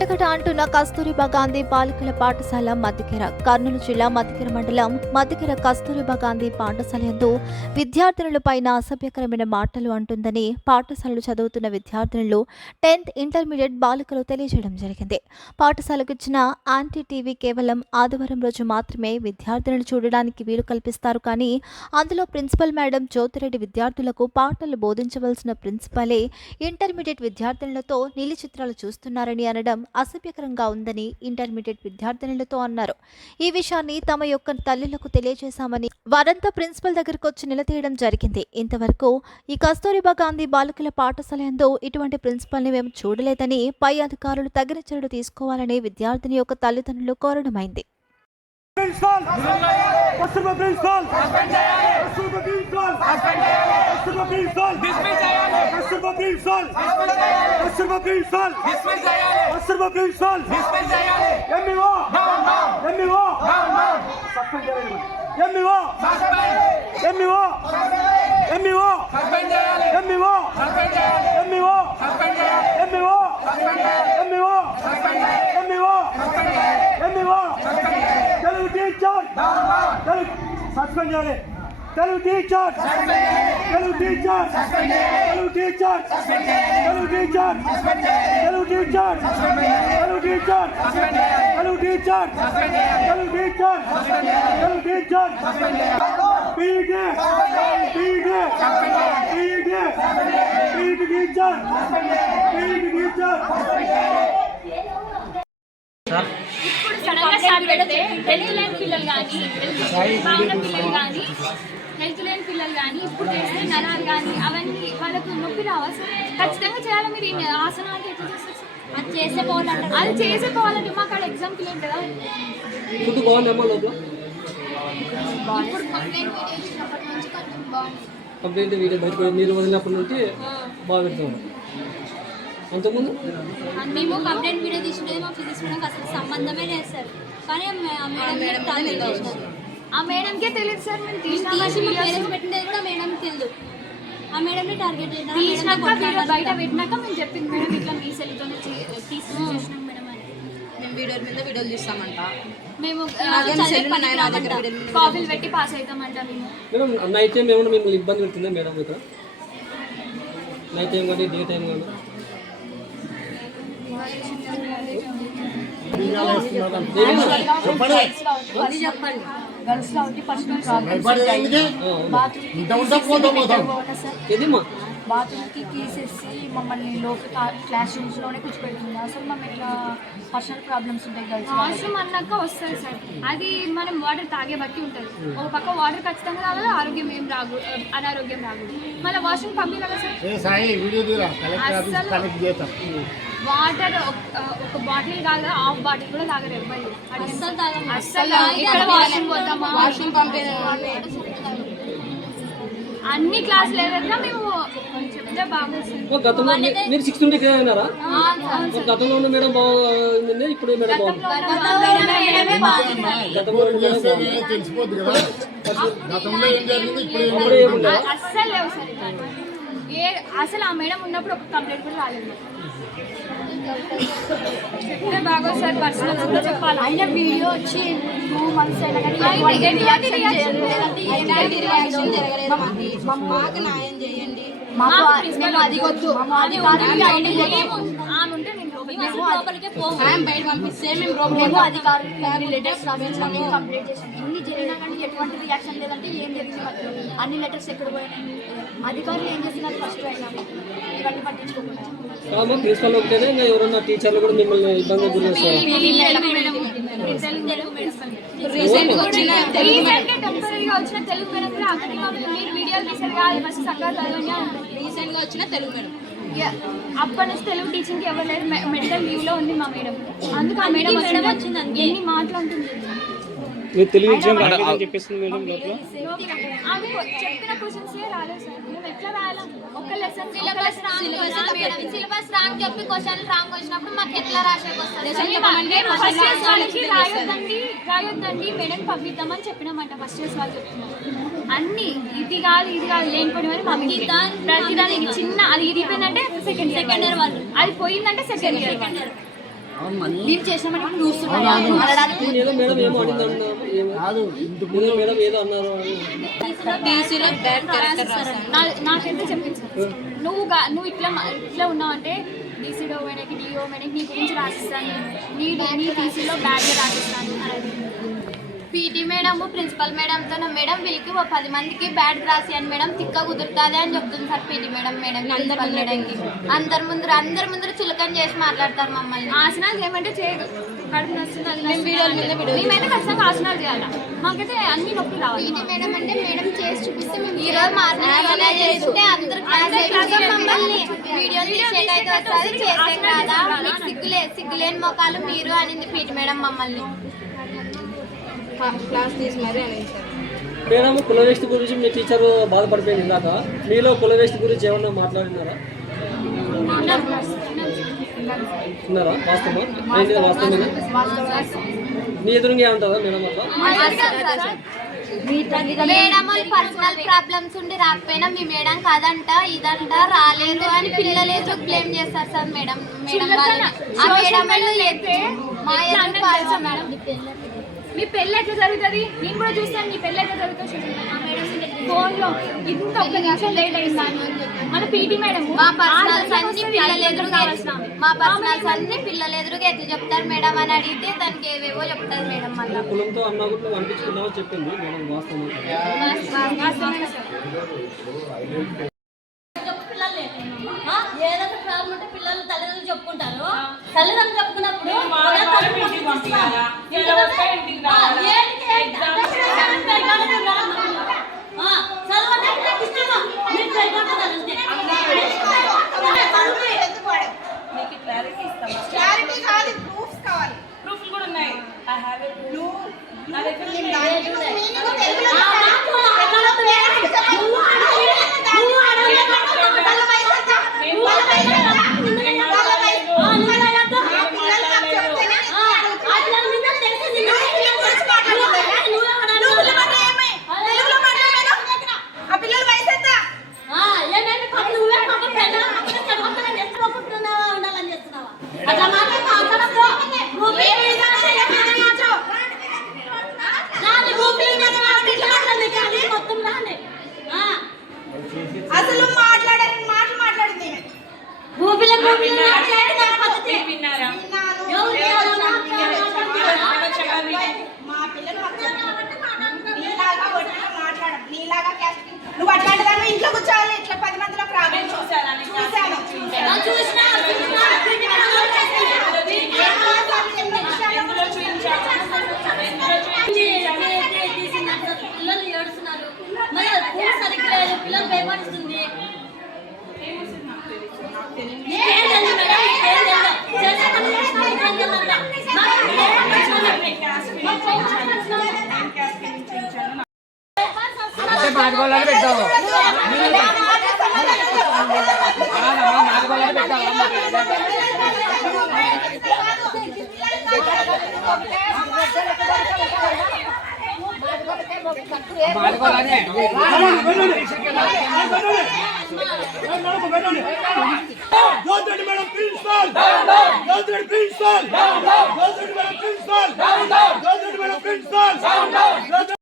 కటకట అంటున్న కస్తూరిబా గాంధీ బాలికల పాఠశాల మధ్యకెర. కర్నూలు జిల్లా మధ్యకెర మండలం మధ్యకెర కస్తూరిబా గాంధీ పాఠశాల యందు విద్యార్థినులపైన అసభ్యకరమైన మాటలు అంటుందని పాఠశాలలో చదువుతున్న విద్యార్థినులు 10th ఇంటర్మీడియట్ బాలికలు తెలియజేయడం జరిగింది. పాఠశాలకు ఇచ్చిన యాంటీ టీవీ కేవలం ఆదివారం రోజు మాత్రమే విద్యార్థినులు చూడడానికి వీలు కల్పిస్తారు. కానీ అందులో ప్రిన్సిపల్ మేడం జ్యోతిరెడ్డి విద్యార్థులకు పాఠాలు బోధించవలసిన ప్రిన్సిపలే ఇంటర్మీడియట్ విద్యార్థినులతో నీలి చిత్రాలు చూస్తున్నారని అనడం అసభ్యకరంగా ఉందని ఇంటర్మీడియట్ విద్యార్థినులతో అన్నారు. ఈ విషయాన్ని తమ యొక్క తల్లులకు తెలియజేశామని వారంతా ప్రిన్సిపల్ దగ్గరకు వచ్చి నిలదీయడం జరిగింది. ఇంతవరకు ఈ కస్తూరిబా గాంధీ బాలికల పాఠశాల యందు ఇటువంటి ప్రిన్సిపల్ ని మేము చూడలేదని పై అధికారులు తగిన చర్యలు తీసుకోవాలని విద్యార్థిని యొక్క తల్లిదండ్రులు కోరడమైంది. సస్పెండ్ చేయాలి. Telugu teacher Telugu teacher Telugu teacher Telugu teacher Telugu teacher Telugu teacher Telugu teacher Telugu teacher Telugu teacher PT PT PT PT teacher PT teacher. ఇప్పుడు సడన్గా స్టార్ట్ పెడితే హెల్త్ లేని పిల్లలు కానీ హెల్త్ లేని పిల్లలు కానీ ఇప్పుడు చేస్తే నరాలు కానీ అవన్నీ వాళ్ళకు నొప్పి రావాలి సార్. ఖచ్చితంగా చేయాలి. మీరు ఆసనాలు ఎట్లా చేస్తారు సార్? అది చేసే పోవాలంటే మాకు అక్కడ ఎగ్జాంపుల్ ఏంటి కదా. ఇప్పుడు కంప్లైంట్ వీడియో బయటకు మీరు వదిలినప్పటి నుంచి బాగా పెడుతున్నారు. అంతకుముందు మేము కంప్లైంట్ వీడియో తీసుకునేది మా ఫిజిక్స్ మేడం అసలు సంబంధమే లేదు సార్. కానీ ఆ మేడంకే తెలియదు సార్. మేము పేరెంట్స్ పెట్టినది కూడా మేడంకి తెలియదు. ఆ మేడంని టార్గెట్ చేసినాక బయట పెట్టినాక మేము చెప్పింది మేడం ఇట్లా మీ సెల్తోనే తీసుకున్నాం మేడం అని. మేము వీడియోలు తీస్తామంట. మేము కాఫీలు పెట్టి పాస్ అవుతామంట. మేడం నైట్ టైం ఏమన్నా మిమ్మల్ని ఇబ్బంది పెడుతుందా మేడం? ఇక్కడ నైట్ టైం కానీ డే టైం కానీ చెప్పండి. గర్ల్స్ లో ఒకటి పర్సనల్ బాత్రూమ్కి తీసేసి మమ్మల్ని లోపల క్లాస్ రూమ్స్లోనే కూర్చోబెడుతుంది. అసలు మనం ఇట్లా పర్సనల్ ప్రాబ్లమ్స్ ఉంటాయి గర్ల్స్. వాష్రూమ్ అన్నాక వస్తుంది సార్. అది మనం వాటర్ తాగే బట్టి ఉంటుంది. ఒక పక్క వాటర్ ఖచ్చితంగా రావాలి, ఆరోగ్యం ఏం రాదు, అనారోగ్యం రాదు. మళ్ళీ వాష్రూమ్ పంపించాలి సార్. వాటర్ ఒక బాటిల్ కాదు, హాఫ్ బాటిల్ కూడా తాగరు ఎవ్వరు. అస్సలు ఇక్కడ వాష్రూమ్ పోతామా, వాష్రూమ్ అన్ని క్లాసులు ఏదైనా మేము చెప్తే బాగుంది. గతంలో మీరు 6th నుండి ఇక్కడ అయినారా? గతంలో ఉన్న మేడం బాగుంది, ఇప్పుడు మేడం అస్సలు లేవు సార్. అసలు ఆ మేడం ఉన్నప్పుడు ఒక కంప్లైంట్ కూడా రాలేదు. చెప్తే బాగా సార్. పర్సనల్ కూడా చెప్పాలి. అయినా వీడియో వచ్చి 2 months అయినా కానీ మాకు న్యాయం చేయండి. అది వద్దు. బయట పంపిస్తే మేము అధికారులు లెటర్స్ రాయించాము, కంప్లైంట్ చేసాము. ఇన్ని జరిగినా కానీ ఎటువంటి రియాక్షన్ లేదంటే ఏం జరిగింది? అన్ని లెటర్స్ ఎక్కడ పోయినాయి? అధికారులు ఏం చేస్తున్నారు? ఫస్ట్ అయినా ఇవన్నీ పట్టించుకోకుండా ప్రిన్సిపల్ ఒకటేనే ఎవరన్నా టీచర్లు కూడా మిమ్మల్ని ఇబ్బంది గురి చేస్తారు. టెంపరీగా వచ్చిన తెలుగు మేడం కూడా అక్కడ మీరు వీడియోలు తీసారు కాదు, ఫస్ట్ సంఘాలు రీసెంట్గా వచ్చిన తెలుగు మేడం అప్పటి నుంచి తెలుగు టీచింగ్ ఎవరు లేదు. మెంటల్ లీవ్ లో ఉంది మా మేడం. అందుకు ఆ మేడం వచ్చింది. ఎన్ని మాట్లాడుతుంది అది చెప్పిన క్వశ్చన్స్ రాలేదు సార్. మేము ఎట్లా రాయాలా? ఒక లెసన్ సిలబస్ రాంగ్ చెప్పి క్వశ్చన్ రాంగ్ వచ్చినప్పుడు మాకు ఎట్లా రాసేకి వస్తుంది? రాయొద్దండి మేడం పంపిద్దామని చెప్పినామంట. ఫస్ట్ ఇయర్స్ వాళ్ళు చెప్తున్నారు అన్ని ఇది కాదు లేనిపోయి మరి ప్రతిదానికి చిన్న అది ఇరిపోయిందంటే సెకండ్ ఇయర్ వాళ్ళు, అది పోయిందంటే సెకండ్ ఇయర్. మేము చేసినామని ఇప్పుడు చూస్తున్నాం అనడానికి ఏదో మేడం ఏమో అనింది అన్నారు ఏదో మేడం ఏదో అన్నారు అని. టీసీలో బ్యాడ్ క్యారెక్టర్ రాశాను. నాకైతే చెప్పించాను నువ్వు ఇట్లా ఉన్నావంటే డీసీడో మేనకి డిఓ మేనకి నీ గురించి రాసిస్తాను నీ టీసీలో బ్యాడ్గా రాసిస్తాను అనేది. పీటీ మేడం ప్రిన్సిపల్ మేడంతో మేడం వీళ్ళకి ఓ 10 మందికి బ్యాడ్ రాసియాను మేడం తిక్క కుదురుతుంది అని చెప్తుంది సార్ పీటీ మేడం ప్రిన్సిపల్ మేడంకి. అందరి ముందర చులకన చేసి మాట్లాడతారు మమ్మల్ని. ఆసనాలు చేయమంటే చేయదు కడుపు నచ్చింది అది మేమైతే ఖచ్చితంగా ఆసనాలు చేయాలి. మాకైతే అన్ని నొప్పి రావాలి. పీటీ మేడం అంటే మేడం చేసి చూపిస్తే మేము ఈ రోజు మార్నింగ్ చేస్తే అందరు మమ్మల్ని వీడియో తీసేకైతే వస్తుంది చేసే కదా మీకు సిగ్గులేని మొఖాలు మీరు అనింది పీటీ మేడం మమ్మల్ని. క్లాస్ తీసి మరీ అనేది సార్. మేడం కుల వేస్ట్ గురించి మీ టీచర్ బాధపడిపోయింది ఇందాక. మీలో కుల వేస్ట్ గురించి ఏమన్నా మాట్లాడినారా? ఉన్నారా? వాస్తవమా? ఏంటి వాస్తవమేనా? మీ ఎదురుగా ఏమంటారా మేడం అట్లా? మేడం పర్సనల్ ప్రాబ్లమ్స్ ఉండి రాకపోయినా మీ మేడం కాదంట ఇదంట రాలేదు అని పిల్లలు ఏదో బ్లేమ్ చేస్తారు సార్ మేడం వాళ్ళని. ఆ మేడం వాళ్ళు మా ఎదురు మేడం మీ పెళ్ళి ఎట్లా జరుగుతుంది నేను కూడా చూస్తాను. నీ పెళ్ళి ఎట్లా జరుగుతుంది ఫోన్లో ఇంత ఒక్క నిమిషం లేట్ అయిందని మన పీటీ మేడం మా పర్సనల్స్ అన్ని పిల్లలు ఎదురుగా ఎట్లా చెప్తారు మేడం అని అడిగితే దానికి ఏవేవో చెప్తారు మేడం. మళ్ళీ కులంతో అన్నా కూడా అనిపించుకున్నామని చెప్పింది మేడం వాస్తవం. ఏదో ఒక ప్రాబ్లం ఉంటే పిల్లలు తల్లిదండ్రులు చెప్పుకుంటారు. తల్లిదండ్రులు చెప్పుకున్నప్పుడు అసలు మాట్లాడని మాట్లాడింది మా పిల్లలు నీలాగా నువ్వు అట్లాంటి దాన్ని ఇంట్లో కూర్చోవాలి ఇట్లా 10 మందిలో ప్రాబ్లం చూసాను. పిల్లలు ఏడుస్తున్నారు. మరి సరిగ్గా లేదు. పిల్లలు భయపడుతుంది. ప్రిన్సిపల్